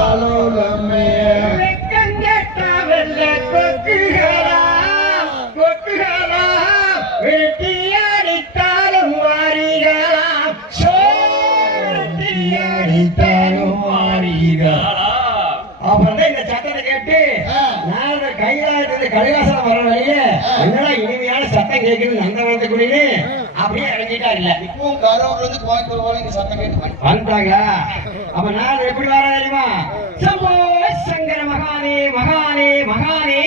ஆலோலமே வெக்கங்கெட்டாவல்ல கொக்குகளா கொக்குகளா வெட்டியடித்தாலும் வாரிகளா சோட்டியடித்தாலும் வாரிகளா. அப்புறம் இந்த சத்தத்தை கேட்டு நான் கையில கலிகாசனம் வர வழிய என்னடா இனிமையான சத்தம் கேட்குது அந்த வளர்த்துக்குடின்னு அப்படியே இறங்கிட்டா இல்ல. இப்பவும் கரூர்ல இருந்து கோயம்புத்தூர் வரை இந்த சத்தம் கேட்டு வந்துட்டாங்க. அப்ப நான் எப்படி வர தெரியுமா? சம்போ சங்கர மகானே மகானே மகானே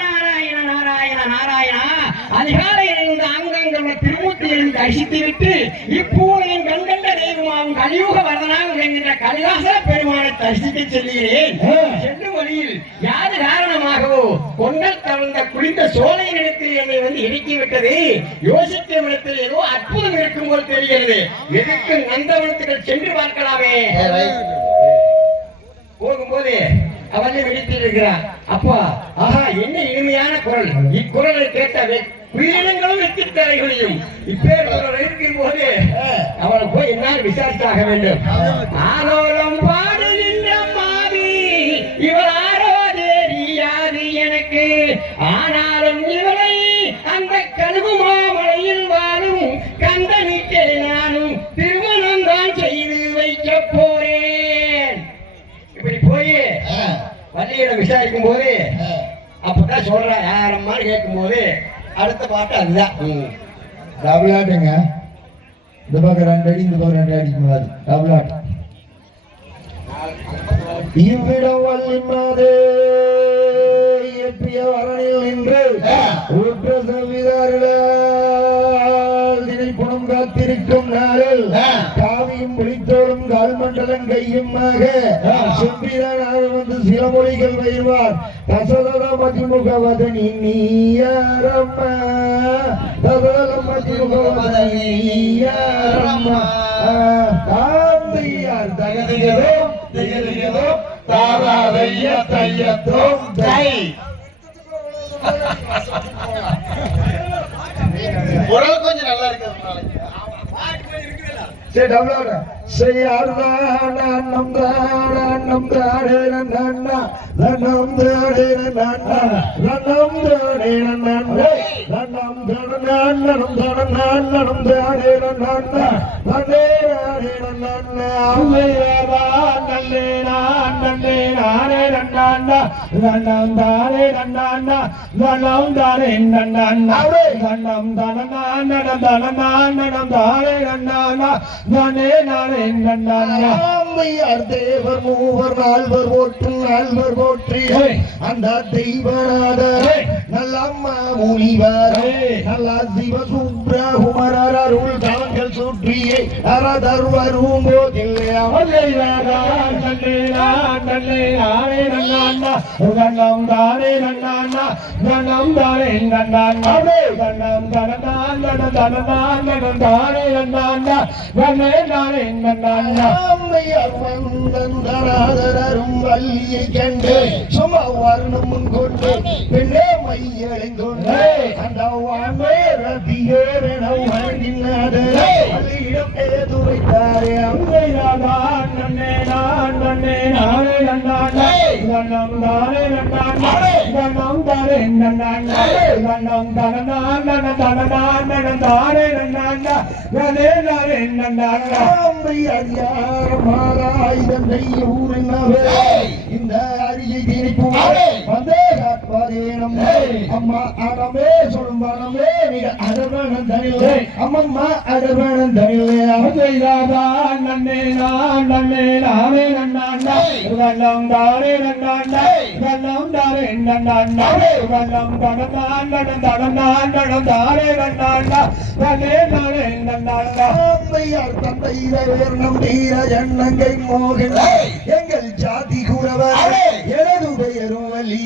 நாராயண நாராயண நாராயணா. அதிகாலையில் இந்த அங்கங்கள் திருமூர்த்தி எழுந்து அழித்து விட்டு இப்போதையும் கண்கண்ட தெய்வமாகவும் கலியுக வரதனாக என்கின்ற கலிதாச பெருமானை தரிசித்து செல்கிறேன். செல்லும் வழியில் யாது காரணமாகவோ கொண்டல் தவழ்ந்த குளிர்ந்த சோலை நிலத்தில் என்னை வந்து இறக்கிவிட்டது. யோசிக்கும் இடத்தில் ஏதோ அற்புதம் இருக்கும் போல் தெரிகிறது. எதுக்கு நந்தவனத்துக்கு சென்று பார்க்கலாமே. போகும்போது அவளை வெடித்து இருக்கிறான். அப்பா ஆஹா என்ன இனிமையான குரல். இக்குரலை கேட்ட உயிரினங்களும் வெற்றித்தலைகளையும் இப்பேற்பட்ட இருக்கும் போது அவளை போய் என்னால் விசாரித்தாக வேண்டும். ஆலோலம் பாடுகின்ற மாறி இவள் ஆரோ தெரியாது எனக்கு. ஆனாலும் இவளை அந்த கழுவு மாமலையில் வாழும் கந்தனிக்கே நானும் திருமணம் தான் செய்து வைக்க போறேன். இப்படி போய் பள்ளியிடம் விசாரிக்கும் போது அப்பதான் சொல்ற யாரம்மான்னு கேட்கும் போது அடுத்த பாட்டு அதுதான். டபுளாட்டுங்க. இந்த பக்கம் 2 அடி இந்த பக்கம் 2 அடிக்கு முடியாது. டபுளாட்டு இவ்விடம் வல்லிமாதே எப்பிய வரணில் நின்று உற்ற செவ்விதார்கள் தினைப்புணம் காத்திருக்கும் நாளில் காவியும் பிடித்தோடும் கால்மண்டலம் கையுமாக செம்பிரானாக வந்து சில மொழிகள் பயிர்வார். தசதர மதிமுகவதனி நீயாரம்மா தசதர மதிமுகவதனி நீயாரம்மா தாந்தையார் தகதிகளோ திகதிகளோ தாராதைய தையத்தோம் தை. குரல் கொஞ்சம் நல்லா இருக்கு. சரி டவுன்லோட் செய்யாருதான் நம் தான நம் தானே நன்னா நன்னம் தானே நன்னா நன்னம் தானே நன்னா நன்னம் தான நன்னம் தான நன்னம் தானே நன்னா நன்னே நானே நன்னா அவ்வையவா நன்னே நானே நானே நன்னா நன்னம் தானே நன்னா நன்னம் தானே நன்னா நன்னம் தான நன்னம் தானே நன்னா நன்னே நானே நன்னா. தேவர் மூவர் நால்வர் போற்று நால்வர் போற்றி அந்த தெய்வநாதர் நல்லம்மா முனிவர் நல்ல சிவ சுப்ரகுமரர் அருள் தலங்கள் சுற்றியே அரதர்வரும் போதில்லை கண்ணம் தானே நன்னா கண்ணம் தானே நன்னா கண்ணம் தானே நன்னா கண்ணே நானே நன்னா. வந்தராதரும் வள்ளியை கண்டு சும்மா வர்ணம் கொண்டு பெண்ணே மையடைந்தோண்டு அந்த வள்ளியிடம் ஏதுரைத்தாரே அங்கையாதான் நன்னே நான் நன்னே நானே நன்னானே கண்ணம் தானே நன்னானே கண்ணம் தானே நன்னானே கண்ணம் தனநான் தனநான் தானே நன்னானா கண்ணே நானே நன்னானா. ஆயிரம் ஊரினவே இந்த அரியை திணிப்பும் வந்தே காட்பாரேனம் அம்மா அடமே சொல்லும் வனமே மிக அடவனம் தனிலே அம்மம்மா அடவனம் தனிலே அவதைதான் நன்னே நான் நன்னே நானே நன்னாண்டா கண்ணம் தானே நன்னாண்டா கண்ணம் தானே நன்னாண்டா கண்ணம் தனதான் தனதான் தானே நன்னாண்டா கண்ணே நானே நன்னாண்டா. தந்தை தந்தை நம் தீர எண்ணங்கை மோகன் எங்கள் ஜாதி குறவர் எனது பெயரும் வலி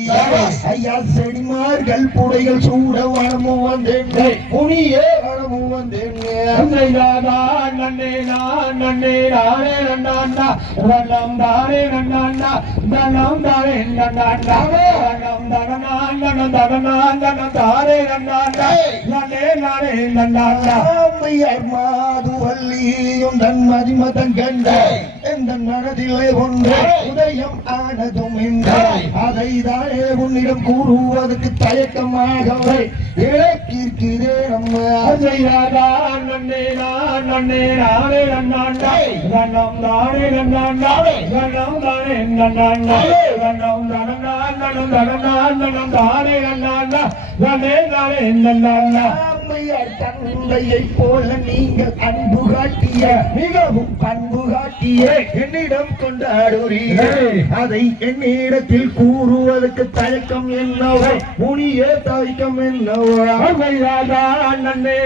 ஐயா செடிமார்கள் புடைகள் சூட வனமும் வந்தேன் புனியே வனமும் வந்தேன் நன்னே நன்னே நானே நன்னாண்டா வண்ணம் தானே நன்னாண்டா தனம் தானே நன்னாண்டா வண்ணம் தனநாண்டனம் தனநாண்டனம் தானே நன்னாண்டா நன்னே நானே நன்னாண்டா ஐயர் மாதுவல்லியும் தன் மதிமதம் கண்ட எந்த மனதிலே ஒன்று உதயம் ஆனதும் அதை தானே உன்னிடம் கூறுவதற்கு தயக்கமாகவே இழக்கிருக்கிறேன் அம்மா நன்னே நன்னே நானே நன்னாண்டா வண்ணம் தானே நன்னாண்டா வண்ணம் தானே நன்னாண்டா வண்ணம் தனநாண்டனம் தனநாண்டனம் தானே நன்னாண்டா நன்னே நானே நன்னாண்டா தந்தையை போல நீங்கள் அன்பு காட்டிய மிகவும் பண்பு காட்டிய என்னிடம் கொண்டாடுறீர்கள் அதை என்னிடத்தில் கூறுவதற்கு தயக்கம் என்னவோ முனியே தயக்கம் என்னவோ நன்னே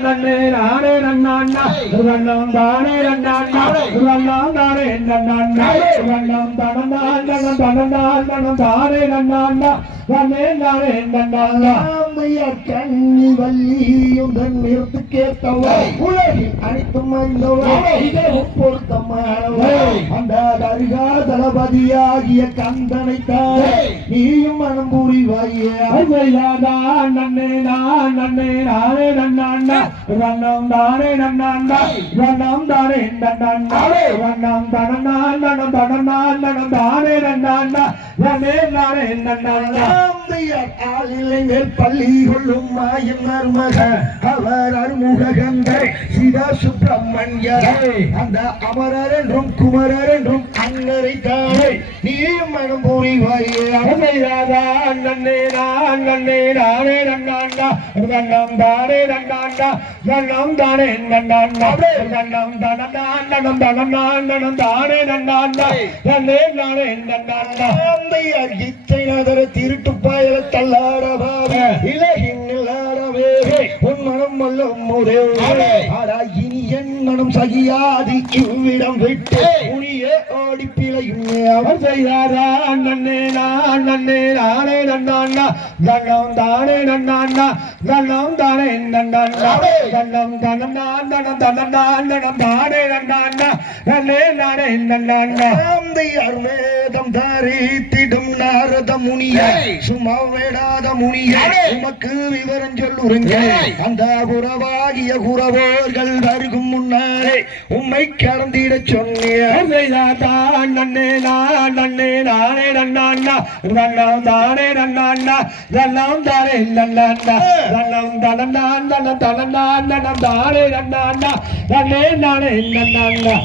நன்னே நானே நன்னாண்டா வண்ணம் தானே நன்னாண்டா வண்ணம் தானே நன்னாண்டா வண்ணம் தனநாண்டனம் தனநாண்டனம் தானே நன்னாண்டா நன்னே நானே நன்னாண்டா கண்ணி வள்ளியும் தன் நிறுத்து கேட்டவா உலகில் அனைத்தும் மிகவும் பொருத்தமானவா அந்த தர்கா தளபதியாகிய கந்தனை தானே நீயும் மனம் புரிவாயே நன்னே நன்னே நானே நன்னாண்டா வண்ணம் தானே நன்னாண்டா வண்ணம் தானே நன்னாண்டா வண்ணம் தனநாண்டனம் தனநாண்டனம் தானே நன்னாண்டா நன்னே நானே நன்னாண்டா ஆளிலை மேல் பள்ளி கொள்ளும் மாயன் மருமக அவர் அருமுக கங்கை சிவா சுப்பிரமணியர் அந்த அமரர் என்றும் குமரர் என்றும் அன்னரை தானே நீயும் மனம் புரிவாயே நன்னே நன்னே நானே நன்னாண்டா வண்ணம் தானே நன்னாண்டா வண்ணம் தானே நன்னாண்டா வண்ணம் தனநாண்டனம் தனநாண்டனம் தானே நன்னாண்டா நன்னே நானே நன்னாண்டா இச்சை நகர திருட்டு பயல தள்ளாடவாக இலகின் நில்லாடவே உன் மனம் அல்ல முறை இனி என் மனம் சகியாது இவ்விடம் விட்டு உனியே ஓடி பிழையும் அவர் செய்தாரா நன்னே நன்னே நானே நன்னாண்டா வண்ணம் தானே நன்னாண்டா வண்ணம் தானே நன்னாண்டா வண்ணம் தனநாண்டனம் தனநாண்டனம் தானே நன்னாண்டா நன்னே நானே நன்னாண்டா வேதம் தரித்திடும் நாரத முனிய சும்மா வேடாத முனிய உமக்கு விவரம் சொல்லுறங்க அந்த குறவாகிய குறவோர்கள் வருகும் முன்னாலே உம்மை கடந்திட சொன்னேன் நன்னே நன்னே நானே நன்னாண்டா வண்ணம் தானே நன்னாண்டா வண்ணம் தானே நன்னாண்டா வண்ணம் தனநாண்டனம் தனநாண்டனம் தானே நன்னாண்டா நன்னே நானே நன்னாண்டா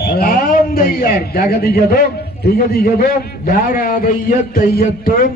ஜகதிகதும் திகதிகதும் தாராதைய தையத்தும்